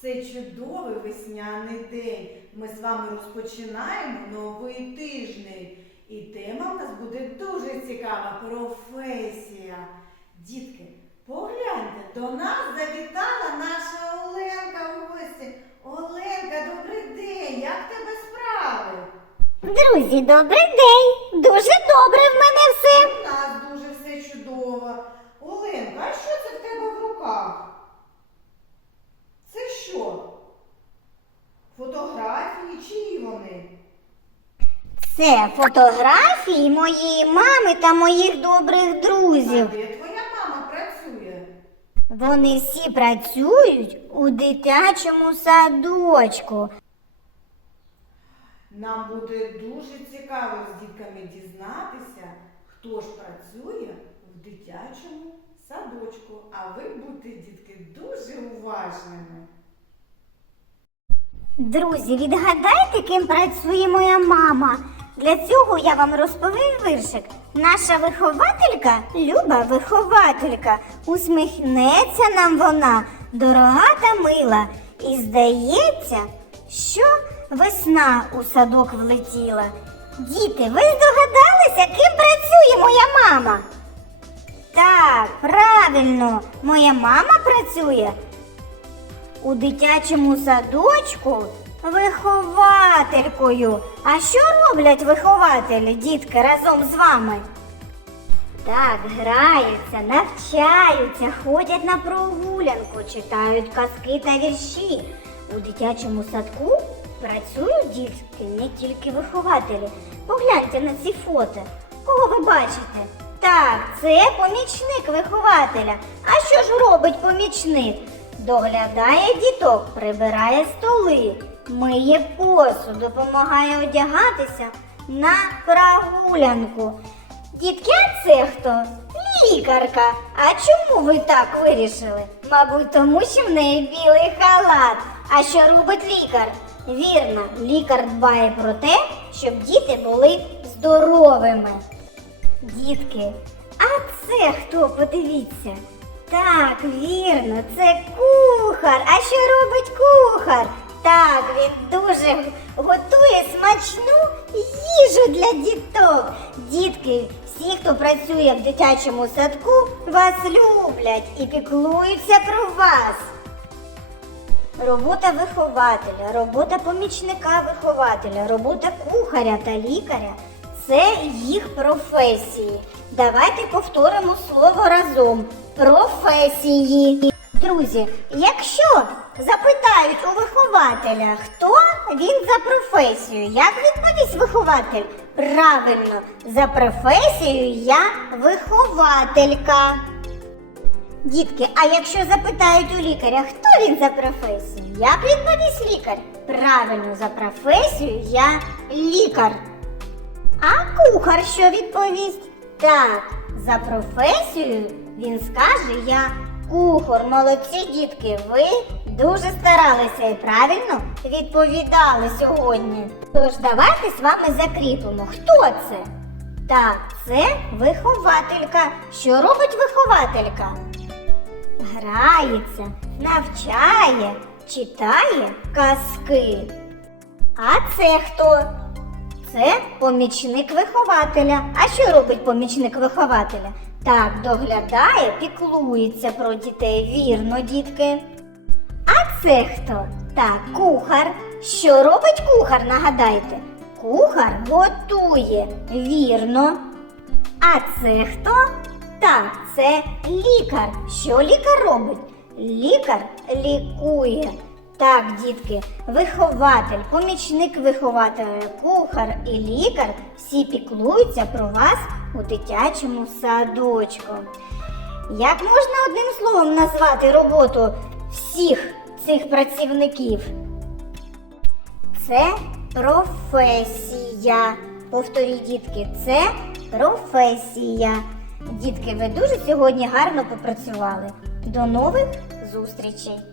цей чудовий весняний день ми з вами розпочинаємо новий тиждень. І тема в нас буде дуже цікава професія. Дітки, погляньте, до нас завітала наша Оленка в гості. Оленка, добрий день! Як тебе справи? Друзі, добрий день! Дуже добре в мене все. У нас дуже все чудово. Оленка, а що це в тебе в руках? Це що? Фотографії чиї вони? Це фотографії моєї мами та моїх добрих друзів. де твоя мама працює? Вони всі працюють у дитячому садочку. Нам буде дуже цікаво з дітками дізнатися, хто ж працює в дитячому садочку. А ви будьте, дітки, дуже уважними. Друзі, відгадайте, ким працює моя мама. Для цього я вам розповім виршик. Наша вихователька, люба вихователька, усміхнеться нам вона, дорога та мила. І здається, що весна у садок влетіла. Діти, ви здогадалися, ким працює моя мама? Так, правильно, моя мама працює у дитячому садочку вихователькою. А що роблять вихователі, дітки, разом з вами? Так, граються, навчаються, ходять на прогулянку, читають казки та вірші. У дитячому садку працюють дітки не тільки вихователі. Погляньте на ці фото. Кого ви бачите? Так, це помічник вихователя. А що ж робить помічник? Доглядає діток, прибирає столи, миє посуд, допомагає одягатися на прогулянку. Дітки, а це хто? Лікарка. А чому ви так вирішили? Мабуть, тому що в неї білий халат. А що робить лікар? Вірно, лікар дбає про те, щоб діти були здоровими. Дітки, а це хто? Подивіться. Так, вірно, це кухар. А що робить кухар? Так, він дуже готує смачну їжу для діток. Дітки, всі, хто працює в дитячому садку, вас люблять і піклуються про вас. Робота вихователя, робота помічника вихователя, робота кухаря та лікаря це їх професії. Давайте повторимо слово разом. Професії. Друзі, якщо запитають у вихователя, хто він за професію, як відповість вихователь? Правильно, за професією я вихователька. Дітки, а якщо запитають у лікаря, хто він за професією, як відповість лікар? Правильно, за професією я лікар. А кухар що відповість? Так, за професією він скаже я кухар. Молодці дітки, ви дуже старалися і правильно відповідали сьогодні. Тож давайте з вами закріпимо, хто це? Так, це вихователька. Що робить вихователька? Грається, навчає, читає казки. А це хто? Це помічник вихователя. А що робить помічник вихователя? Так, доглядає, піклується про дітей, вірно, дітки. А це хто? Так, кухар. Що робить кухар, нагадайте? Кухар готує, вірно. А це хто? Так, це лікар. Що лікар робить? Лікар лікує. Так, дітки, вихователь, помічник вихователя, кухар і лікар всі піклуються про вас у дитячому садочку. Як можна одним словом назвати роботу всіх цих працівників? Це професія. Повторіть, дітки, це професія. Дітки, ви дуже сьогодні гарно попрацювали. До нових зустрічей!